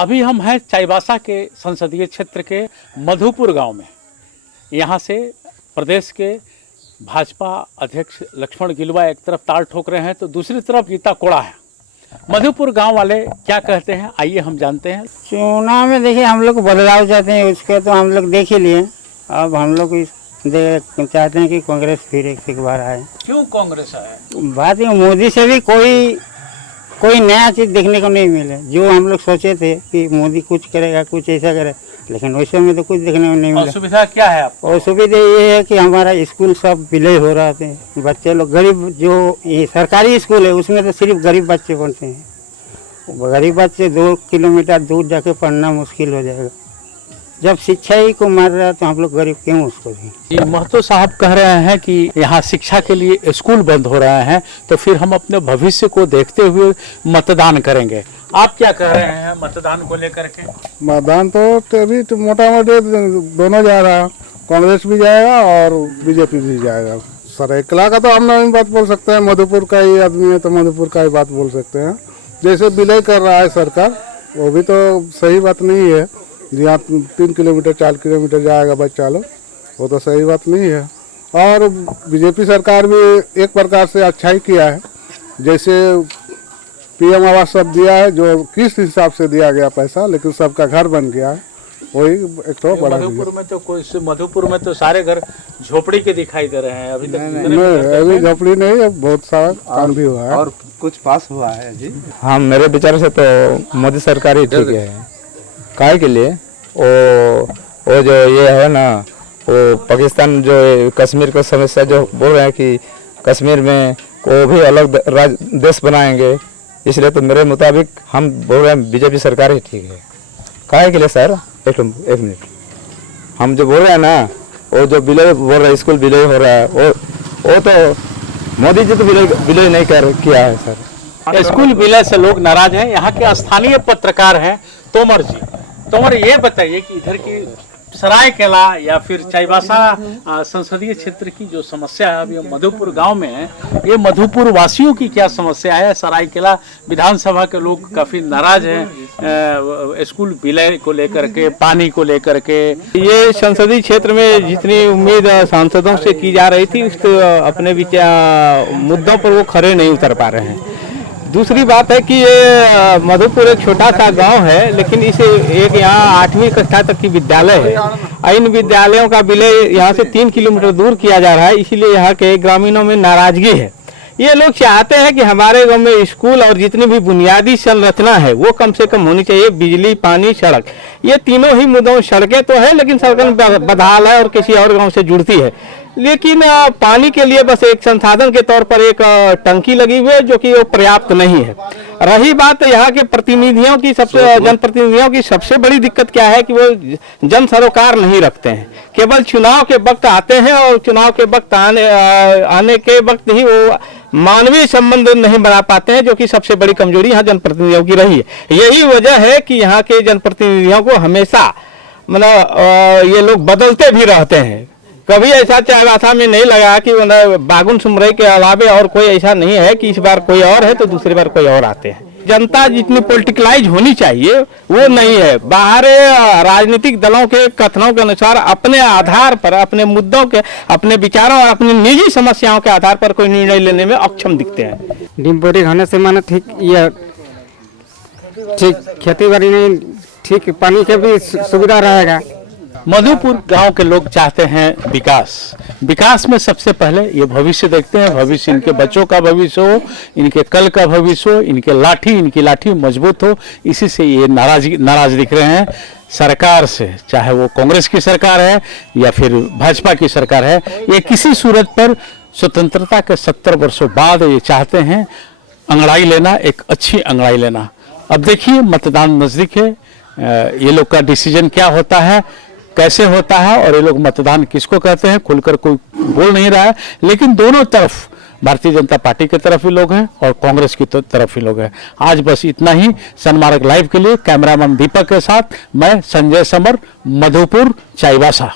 अभी हम हैं चाईबासा के संसदीय क्षेत्र के मधुपुर गांव में। यहाँ से प्रदेश के भाजपा अध्यक्ष लक्ष्मण गिलुवा एक तरफ ताल ठोक रहे हैं तो दूसरी तरफ गीता कोड़ा है। मधुपुर गांव वाले क्या कहते हैं आइए हम जानते हैं। चुनाव में देखिए हम लोग बदलाव चाहते हैं, उसके तो हम लोग देख ही लिए। अब हम लोग चाहते हैं कि कांग्रेस फिर एक बार आए। क्यों कांग्रेस आए? बात है मोदी से भी कोई नया चीज़ देखने को नहीं मिले। जो हम लोग सोचे थे कि मोदी कुछ करेगा, कुछ ऐसा करे, लेकिन वैसे में तो कुछ देखने को नहीं मिला। असुविधा क्या है आपको? और सुविधा ये है कि हमारा स्कूल सब विलय हो रहा थे। बच्चे लोग गरीब, जो ये सरकारी स्कूल है उसमें तो सिर्फ गरीब बच्चे पढ़ते हैं। गरीब बच्चे 2 किलोमीटर दूर जाके पढ़ना मुश्किल हो जाएगा। जब शिक्षा ही को मार रहा है तो हम लोग गरीब क्यों उसको दें? ये महतो साहब कह रहे हैं कि यहाँ शिक्षा के लिए स्कूल बंद हो रहे हैं तो फिर हम अपने भविष्य को देखते हुए मतदान करेंगे। आप क्या कह रहे हैं मतदान को लेकर के? मतदान तो अभी तो मोटा मोटी दोनों जा रहा है, कांग्रेस भी जाएगा और बीजेपी भी जाएगा। सरायकला का तो हम नहीं बात बोल सकते हैं, मधुपुर का ही आदमी है तो मधुपुर का ही बात बोल सकते हैं। जैसे विलय कर रहा है सरकार वो भी तो सही बात नहीं है। जहाँ 3 किलोमीटर 4 किलोमीटर जाएगा बच्चा लोग, वो तो सही बात नहीं है। और बीजेपी सरकार भी एक प्रकार से अच्छा ही किया है। जैसे पीएम आवास सब दिया है, जो किस हिसाब से दिया गया पैसा, लेकिन सबका घर बन गया है, वही एक तो बड़ा। मधुपुर में तो सारे घर झोपड़ी के दिखाई दे रहे हैं। अभी तक नहीं, अभी झोपड़ी नहीं, बहुत सारा काम भी हुआ है और कुछ पास हुआ है जी। हाँ, मेरे विचार से तो मोदी सरकार ही ठीक है। काहे के लिए वो जो ये है ना, वो पाकिस्तान जो कश्मीर का समस्या जो बोल रहे हैं कि कश्मीर में वो भी अलग देश बनाएंगे, इसलिए तो मेरे मुताबिक हम बोल रहे हैं बीजेपी सरकार ही ठीक है। काहे के लिए सर? एक मिनट, हम जो बोल रहे हैं ना, वो जो विलय बोल रहे हैं, स्कूल विलय हो रहा है, वो तो मोदी जी तो विलय नहीं किया है सर। स्कूल विलय से लोग नाराज हैं। यहाँ के स्थानीय पत्रकार हैं तोमर जी। तोमर, ये बताइए कि इधर की सरायकेला या फिर चाईबासा संसदीय क्षेत्र की जो समस्या है अभी मधुपुर गांव में है, ये मधुपुर वासियों की क्या समस्या है? सरायकेला विधानसभा के लोग काफी नाराज हैं स्कूल विलय को लेकर के, पानी को लेकर के। ये संसदीय क्षेत्र में जितनी उम्मीद सांसदों से की जा रही थी, उस अपने मुद्दों पर वो खरे नहीं उतर पा रहे हैं। दूसरी बात है कि ये मधुपुर एक छोटा सा गांव है, लेकिन इसे एक यहाँ 8वीं कक्षा तक की विद्यालय है। इन विद्यालयों का विलय यहाँ से 3 किलोमीटर दूर किया जा रहा है, इसीलिए यहाँ के ग्रामीणों में नाराजगी है। ये लोग चाहते हैं कि हमारे गांव में स्कूल और जितनी भी बुनियादी संरचना है वो कम से कम होनी चाहिए। बिजली, पानी, सड़क, ये तीनों ही मुद्दों। सड़कें तो है लेकिन सड़कें बदहाल है और किसी और गाँव से जुड़ती है। लेकिन पानी के लिए बस एक संसाधन के तौर पर एक टंकी लगी हुई है जो कि वो पर्याप्त नहीं है। रही बात यहाँ के प्रतिनिधियों की, जनप्रतिनिधियों की सबसे बड़ी दिक्कत क्या है कि वो जन सरोकार नहीं रखते हैं। केवल चुनाव के वक्त आते हैं और चुनाव के वक्त आने के वक्त ही वो मानवीय संबंध नहीं बना पाते हैं, जो कि सबसे बड़ी कमजोरी यहाँ जनप्रतिनिधियों की रही है। यही वजह है कि यहाँ के जनप्रतिनिधियों को हमेशा ये लोग बदलते भी रहते हैं। कभी ऐसा चाईबासा में नहीं लगा कि बागुन सुमरई के अलावे और कोई ऐसा नहीं है कि इस बार कोई और है तो दूसरी बार कोई और आते हैं। जनता जितनी पॉलिटिकलाइज होनी चाहिए वो नहीं है। बाहर राजनीतिक दलों के कथनों के अनुसार अपने आधार पर, अपने मुद्दों के, अपने विचारों और अपनी निजी समस्याओं के आधार पर कोई निर्णय लेने में अक्षम दिखते हैं। डिम्पोरी होने से माने ठीक खेती बाड़ी में ठीक पानी के भी सुविधा रहेगा। मधुपुर गांव के लोग चाहते हैं विकास में सबसे पहले ये भविष्य देखते हैं। भविष्य इनके बच्चों का भविष्य हो, इनके कल का भविष्य हो, इनकी लाठी मजबूत हो। इसी से ये नाराज दिख रहे हैं सरकार से, चाहे वो कांग्रेस की सरकार है या फिर भाजपा की सरकार है। ये किसी सूरत पर स्वतंत्रता के 70 वर्षों बाद ये चाहते हैं अंगड़ाई लेना, एक अच्छी अंगड़ाई लेना। अब देखिए मतदान नजदीक है, ये लोग का डिसीजन क्या होता है, कैसे होता है और ये लोग मतदान किसको कहते हैं खुलकर कोई बोल नहीं रहा है। लेकिन दोनों तरफ भारतीय जनता पार्टी की तरफ भी लोग हैं और कांग्रेस की तरफ भी लोग हैं। आज बस इतना ही। सनमार्ग लाइव के लिए कैमरामैन दीपक के साथ मैं संजय समर, मधुपुर, चाईबासा।